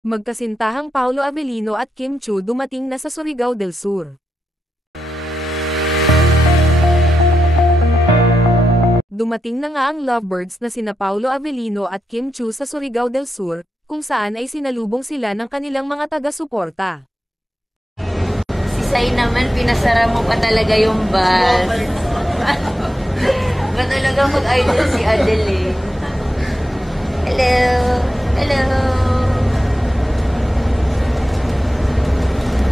Magkasintahang Paolo Avellino at Kim Chiu dumating na sa Surigao del Sur. Dumating na nga ang lovebirds na sina Paolo Avellino at Kim Chiu sa Surigao del Sur, kung saan ay sinalubong sila ng kanilang mga taga-suporta. Si Sai naman, pinasara mo pa talaga yung bus. Ba talaga mag-idol si Adele? Hello! Hello!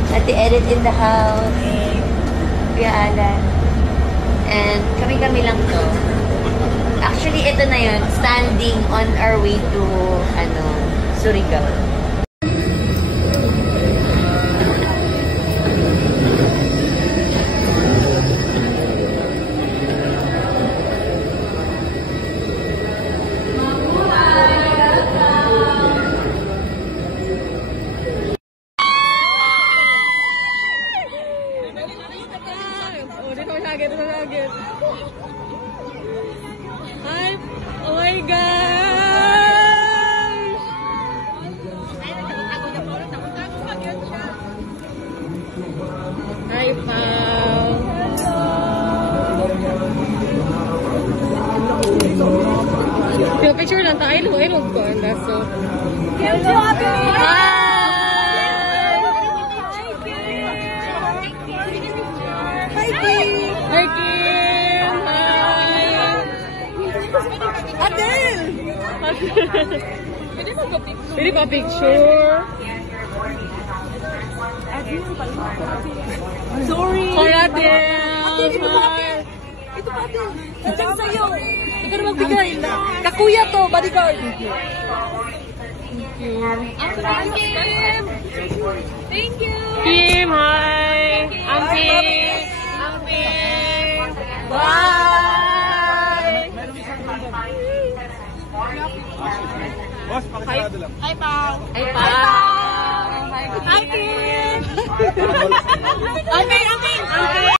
Ate Edit in the house. Kuya Alan. And kami-kami lang to. Actually, ito na yun. Standing on our way to, Surigao. Hi! Oh my gosh! Hi, Pao! Hello! Picture lang tayo. I love ko. And that's so... Hi! Hi, Kim! Hi! Adele! Pwede pa picture? Sorry! Hi, Adele! Ito pa, Adele! Ito sa'yo! Ikaw na magbigay. Kakuya to, bodyguard! Thank you. Thank you! Thank you! Kim, hi! Amping! Amping! Bye! Hi, Pao! Hi, Pao! Hi, Kim! Amping! Amping! Amping!